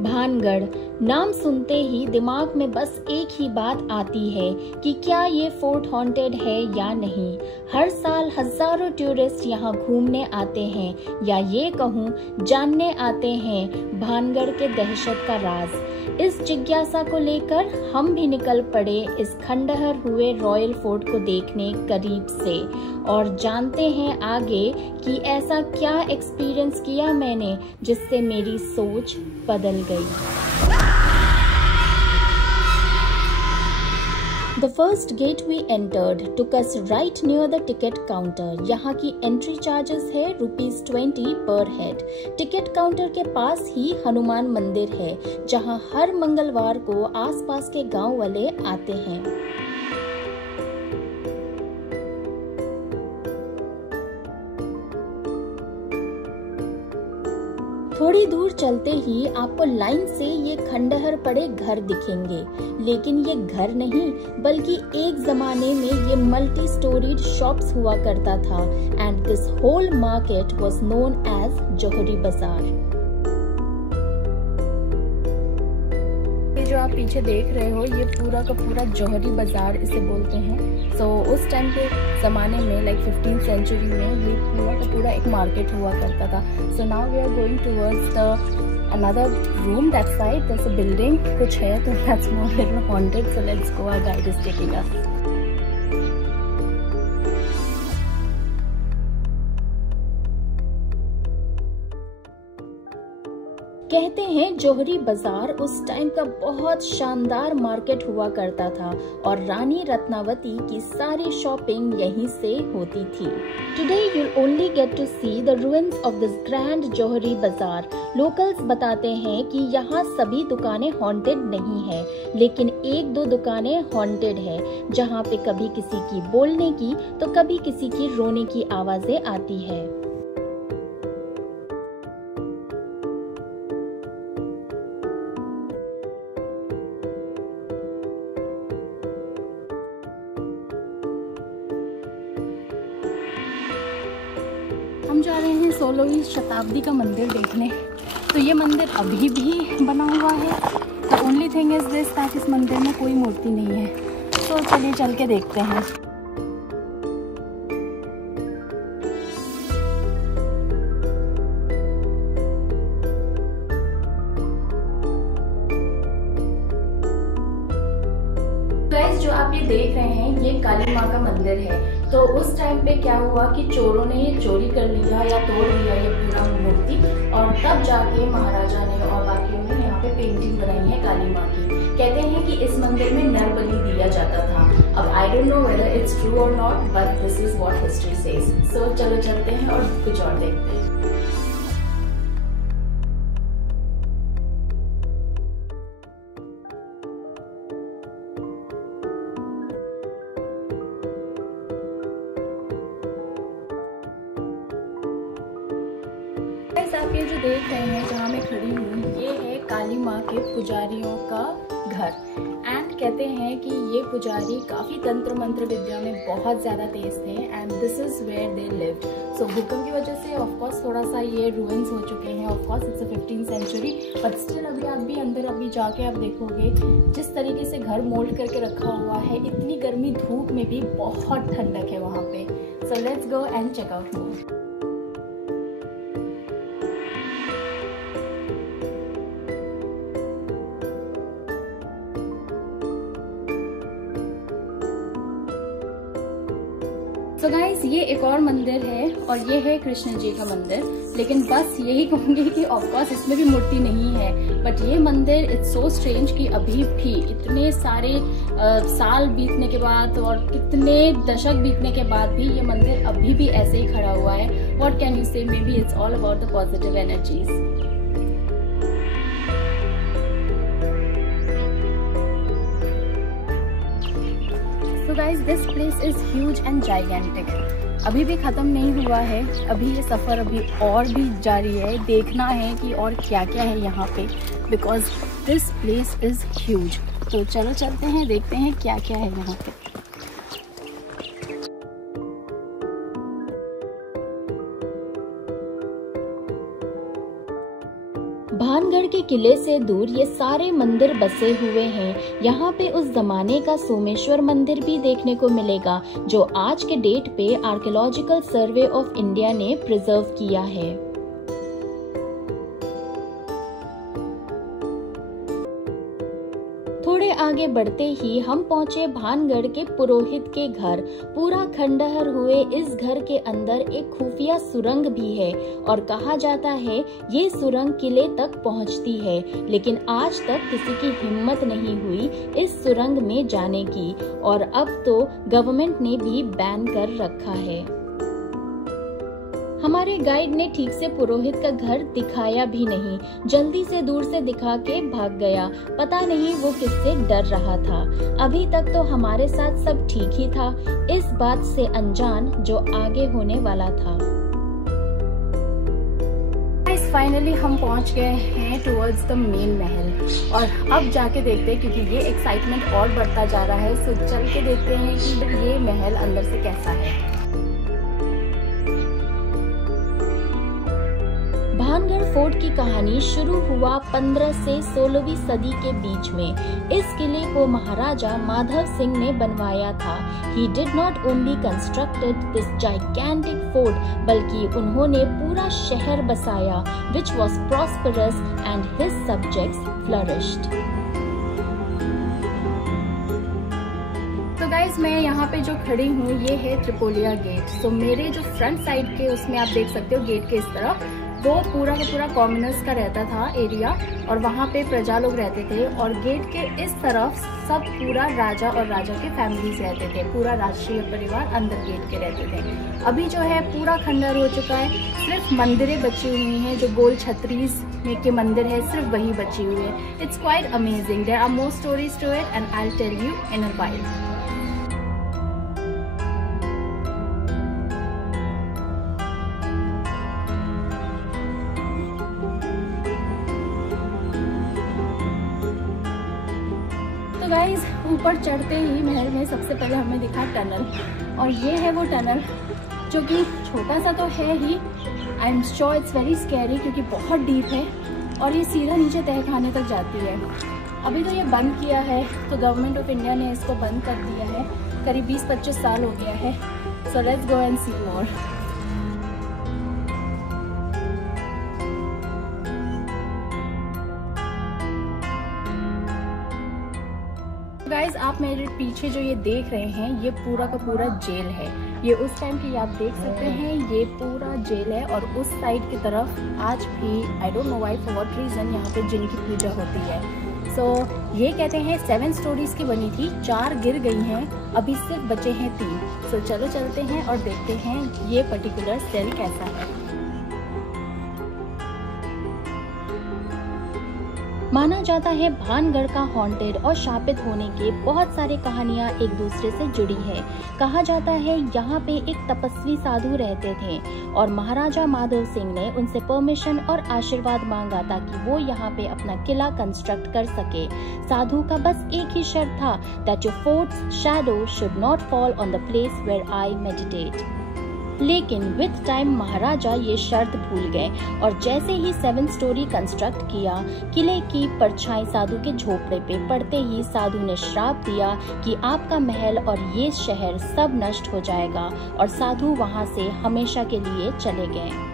भानगढ़ नाम सुनते ही दिमाग में बस एक ही बात आती है कि क्या ये फोर्ट हॉन्टेड है या नहीं। हर साल हजारों टूरिस्ट यहाँ घूमने आते हैं या ये कहूँ जानने आते हैं भानगढ़ के दहशत का राज। इस जिज्ञासा को लेकर हम भी निकल पड़े इस खंडहर हुए रॉयल फोर्ट को देखने करीब से और जानते हैं आगे कि ऐसा क्या एक्सपीरियंस किया मैंने जिससे मेरी सोच बदल गई। The first gate we entered took us right near the ticket counter. यहाँ की एंट्री चार्जेस है ₹20 पर हेड। टिकट काउंटर के पास ही हनुमान मंदिर है जहाँ हर मंगलवार को आसपास के गांव वाले आते हैं। थोड़ी दूर चलते ही आपको लाइन से ये खंडहर पड़े घर दिखेंगे, लेकिन ये घर नहीं बल्कि एक जमाने में ये मल्टी स्टोरीड शॉप्स हुआ करता था and this whole market was known as Johari Bazaar. जो आप पीछे देख रहे हो ये पूरा का पूरा जौहरी बाजार इसे बोलते हैं। सो उस टाइम के ज़माने में लाइक 15th सेंचुरी में ये पूरा का पूरा एक मार्केट हुआ करता था। So now we are going towards the another room that side that's a building कुछ है तो that's more little haunted. So let's go, our guide is taking us. कहते हैं जौहरी बाजार उस टाइम का बहुत शानदार मार्केट हुआ करता था और रानी रत्नावती की सारी शॉपिंग यहीं से होती थी। Today you'll only get to see the ruins of this grand जौहरी बाजार। लोकल्स बताते हैं कि यहाँ सभी दुकानें हॉन्टेड नहीं है, लेकिन एक दो दुकानें हॉन्टेड है जहाँ पे कभी किसी की बोलने की तो कभी किसी की रोने की आवाजें आती है। हम जा रहे हैं 16वीं शताब्दी का मंदिर देखने। तो ये मंदिर अभी भी बना हुआ है। The only thing is this that इस मंदिर में कोई मूर्ति नहीं है। तो चलिए चल के देखते हैं। जो आप ये देख रहे हैं ये काली माँ का मंदिर है। तो उस टाइम पे क्या हुआ कि चोरों ने ये चोरी कर लिया या तोड़ लिया ये पूरा मूर्ति और तब जाके महाराजा ने और बाकियों ने यहाँ पे पेंटिंग बनाई है काली माँ की। कहते हैं कि इस मंदिर में नर बलि दिया जाता था। अब I don't know whether it's true और not but this is what history says. सो चलो चलते हैं और कुछ और देखते हैं। आप ये जो देख रहे हैं जहाँ मैं खड़ी हूँ ये है काली माँ के पुजारियों का घर। एंड कहते हैं कि ये पुजारी काफ़ी तंत्र मंत्र विद्या में बहुत ज़्यादा तेज थे and this is where they lived. So भूकंप की वजह से ऑफकोर्स थोड़ा सा ये रूइंस हो चुके हैं। Of course it's a 15th century but still अभी आप भी अंदर अभी जाके आप देखोगे जिस तरीके से घर मोल्ड करके रखा हुआ है। इतनी गर्मी धूप में भी बहुत ठंडक है वहाँ पे। So let's go and check out more. तो गाइस ये एक और मंदिर है और ये है कृष्ण जी का मंदिर। लेकिन बस यही कहूँगी कि ऑफकोर्स इसमें भी मूर्ति नहीं है बट ये मंदिर इट्स सो स्ट्रेंज कि अभी भी इतने सारे साल बीतने के बाद और कितने दशक बीतने के बाद भी ये मंदिर अभी भी ऐसे ही खड़ा हुआ है। व्हाट कैन यू से, may be it's all about the positive energies. So guys, this place is huge and gigantic. अभी भी ख़त्म नहीं हुआ है। अभी ये सफ़र अभी और भी जारी है। देखना है कि और क्या क्या है यहाँ पे because this place is huge. तो चलो चलते हैं देखते हैं क्या क्या है यहाँ पे। भानगढ़ के किले से दूर ये सारे मंदिर बसे हुए हैं। यहाँ पे उस जमाने का सोमेश्वर मंदिर भी देखने को मिलेगा, जो आज के डेट पे आर्कियोलॉजिकल सर्वे ऑफ इंडिया ने प्रिजर्व किया है। थोड़े आगे बढ़ते ही हम पहुंचे भानगढ़ के पुरोहित के घर। पूरा खंडहर हुए इस घर के अंदर एक खुफिया सुरंग भी है और कहा जाता है ये सुरंग किले तक पहुंचती है, लेकिन आज तक किसी की हिम्मत नहीं हुई इस सुरंग में जाने की और अब तो गवर्नमेंट ने भी बैन कर रखा है। हमारे गाइड ने ठीक से पुरोहित का घर दिखाया भी नहीं, जल्दी से दूर से दिखा के भाग गया। पता नहीं वो किससे डर रहा था। अभी तक तो हमारे साथ सब ठीक ही था, इस बात से अनजान जो आगे होने वाला था। फाइनली हम पहुंच गए हैं टुवर्ड्स द मेन महल और अब जाके देखते हैं, क्योंकि ये एक्साइटमेंट और बढ़ता जा रहा है। सो चल के देखते हैं कि ये महल अंदर से कैसा है। भानगढ़ फोर्ट की कहानी शुरू हुआ 15 से 16वीं सदी के बीच में। इस किले को महाराजा माधव सिंह ने बनवाया था। He did not only constructed this gigantic fort, बल्कि उन्होंने पूरा शहर बसाया, which was prosperous and his subjects flourished. तो गाइज मैं यहाँ पे जो खड़ी हूँ ये है त्रिपोलिया गेट। तो मेरे जो फ्रंट साइड के उसमें आप देख सकते हो गेट के इस तरफ वो पूरा का पूरा कॉमनर्स का रहता था एरिया और वहाँ पे प्रजा लोग रहते थे और गेट के इस तरफ सब पूरा राजा और राजा के फैमिलीज रहते थे। पूरा राष्ट्रीय परिवार अंदर गेट के रहते थे। अभी जो है पूरा खंडहर हो चुका है, सिर्फ मंदिरें बची हुई हैं, जो गोल छत्तीस में के मंदिर है सिर्फ वही बची हुई है। It's quite amazing. There are more stories to it and I will tell you in a while. Guys ऊपर चढ़ते ही महल में सबसे पहले हमें दिखा टनल और ये है वो टनल जो कि छोटा सा तो है ही। I am sure it's very scary क्योंकि बहुत डीप है और ये सीधा नीचे तहखाने तक जाती है। अभी तो ये बंद किया है, तो गवर्नमेंट ऑफ इंडिया ने इसको बंद कर दिया है। करीब 20-25 साल हो गया है। So let's go and see more. Guys आप मेरे पीछे जो ये देख रहे हैं ये पूरा का पूरा जेल है। ये उस टाइम की आप देख सकते हैं, ये पूरा जेल है और उस साइड की तरफ आज भी I don't know why for what reason यहाँ पे जिन की पूजा होती है। सो ये कहते हैं 7 स्टोरीज की बनी थी, 4 गिर गई हैं, अभी सिर्फ बचे हैं 3। सो चलो चलते हैं और देखते हैं ये पर्टिकुलर सेल कैसा है। माना जाता है भानगढ़ का हॉन्टेड और शापित होने के बहुत सारे कहानियां एक दूसरे से जुड़ी है। कहा जाता है यहाँ पे एक तपस्वी साधु रहते थे और महाराजा माधव सिंह ने उनसे परमिशन और आशीर्वाद मांगा ताकि वो यहाँ पे अपना किला कंस्ट्रक्ट कर सके। साधु का बस एक ही शर्त था, that your fort's shadow should not fall on the place where I meditate. लेकिन विद टाइम महाराजा ये शर्त भूल गए और जैसे ही 7 स्टोरी कंस्ट्रक्ट किया, किले की परछाई साधु के झोपड़े पे पड़ते ही साधु ने श्राप दिया कि आपका महल और ये शहर सब नष्ट हो जाएगा और साधु वहां से हमेशा के लिए चले गए।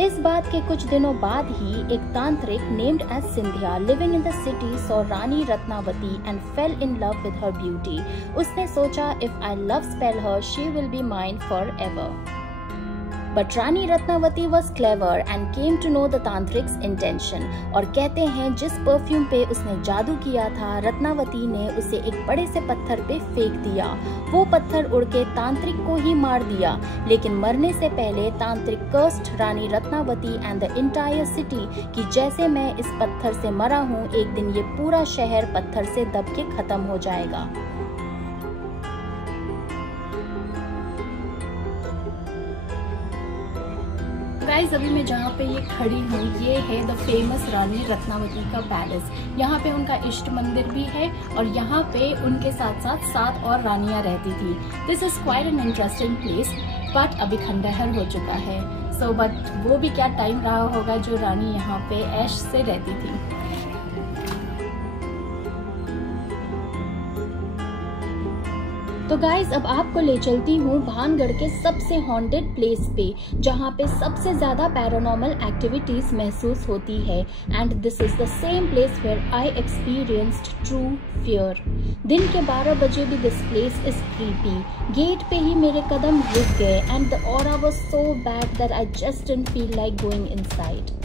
इस बात के कुछ दिनों बाद ही एक tantrik named as Scindia living in the city saw Rani Ratnavati and fell in love with her beauty. उसने सोचा if I love spell her she will be mine forever. But Rani Ratnavati was clever and came to know the tantrik's intention. और कहते हैं जिस perfume पे उसने जादू किया था, रत्नावती ने उसे एक बड़े से पत्थर पे फेंक दिया। वो पत्थर उड़ के तांत्रिक को ही मार दिया, लेकिन मरने से पहले तांत्रिक cursed Rani Ratnavati and the entire city कि जैसे मैं इस पत्थर से मरा हूँ, एक दिन ये पूरा शहर पत्थर से दब के खत्म हो जाएगा। गाइस अभी मैं जहाँ पे ये खड़ी हूँ ये है द फेमस रानी रत्नावती का पैलेस। यहाँ पे उनका इष्ट मंदिर भी है और यहाँ पे उनके साथ साथ 7 और रानियाँ रहती थी। This is quite an interesting place, but अभी खंडहर हो चुका है। सो बट वो भी क्या टाइम रहा होगा जो रानी यहाँ पे ऐश से रहती थी। तो गाइज अब आपको ले चलती हूँ भानगढ़ के सबसे हॉन्टेड प्लेस पे, जहाँ पे सबसे ज्यादा पैरानॉर्मल एक्टिविटीज महसूस होती है। And this is the same place where I experienced true fear. दिन के 12 बजे भी this place is creepy. Gate पे ही मेरे कदम रुक गए and the aura was so bad that I just didn't feel like going inside.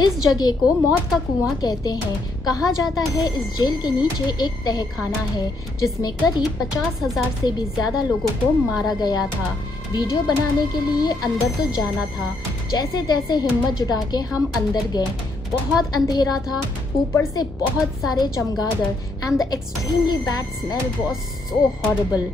इस जगह को मौत का कुआं कहते हैं। कहा जाता है इस जेल के नीचे एक तहखाना है जिसमें करीब 50,000 से भी ज्यादा लोगों को मारा गया था। वीडियो बनाने के लिए अंदर तो जाना था। जैसे तैसे हिम्मत जुटा के हम अंदर गए। बहुत अंधेरा था, ऊपर से बहुत सारे चमगादड़ and the extremely bad smell was so horrible.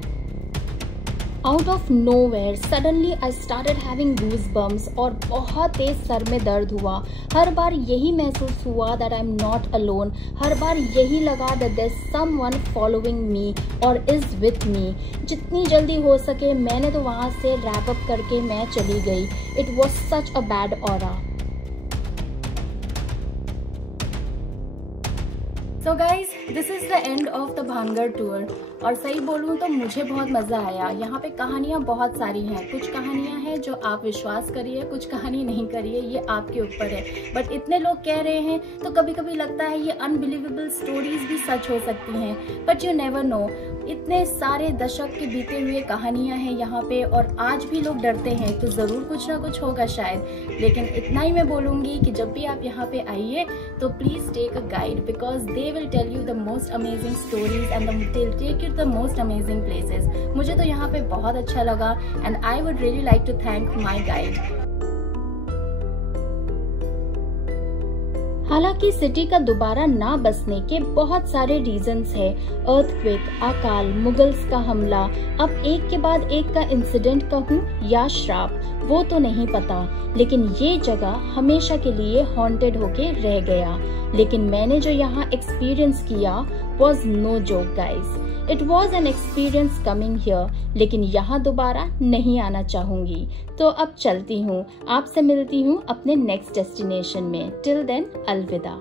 Out of nowhere suddenly I started having goosebumps और बहुत तेज सर में दर्द हुआ। हर बार यही महसूस हुआ that I am not alone. हर बार यही लगा that there is someone following me और इज विथ मी। जितनी जल्दी हो सके मैंने तो वहाँ से रैप अप करके मैं चली गई। It was such a bad aura. So guys, this is the end of the Bhangarh tour. और सही बोलूँ तो मुझे बहुत मज़ा आया। यहाँ पे कहानियाँ बहुत सारी हैं। कुछ कहानियाँ हैं जो आप विश्वास करिए, कुछ कहानी नहीं करिए, ये आपके ऊपर है। बट इतने लोग कह रहे हैं तो कभी कभी लगता है ये अनबिलीवेबल स्टोरीज भी सच हो सकती हैं। But you never know. इतने सारे दशक के बीते हुए कहानियाँ हैं यहाँ पे और आज भी लोग डरते हैं, तो ज़रूर कुछ ना कुछ होगा शायद। लेकिन इतना ही मैं बोलूँगी कि जब भी आप यहाँ पे आइए तो please take a guide, because they will tell you the most amazing stories and they'll take you to the most amazing places। मुझे तो यहाँ पे बहुत अच्छा लगा and I would really like to thank my guide। हालांकि city का दोबारा ना बसने के बहुत सारे रीजंस है। अर्थक्वेक, अकाल, मुगल्स का हमला, अब एक के बाद एक का इंसिडेंट कहूँ या श्राप वो तो नहीं पता, लेकिन ये जगह हमेशा के लिए हॉन्टेड होके रह गया। लेकिन मैंने जो यहाँ एक्सपीरियंस किया was no joke guys. It was an experience coming here, लेकिन यहाँ दोबारा नहीं आना चाहूंगी। तो अब चलती हूँ, आपसे मिलती हूँ अपने नेक्स्ट डेस्टिनेशन में। टिल देन अलविदा।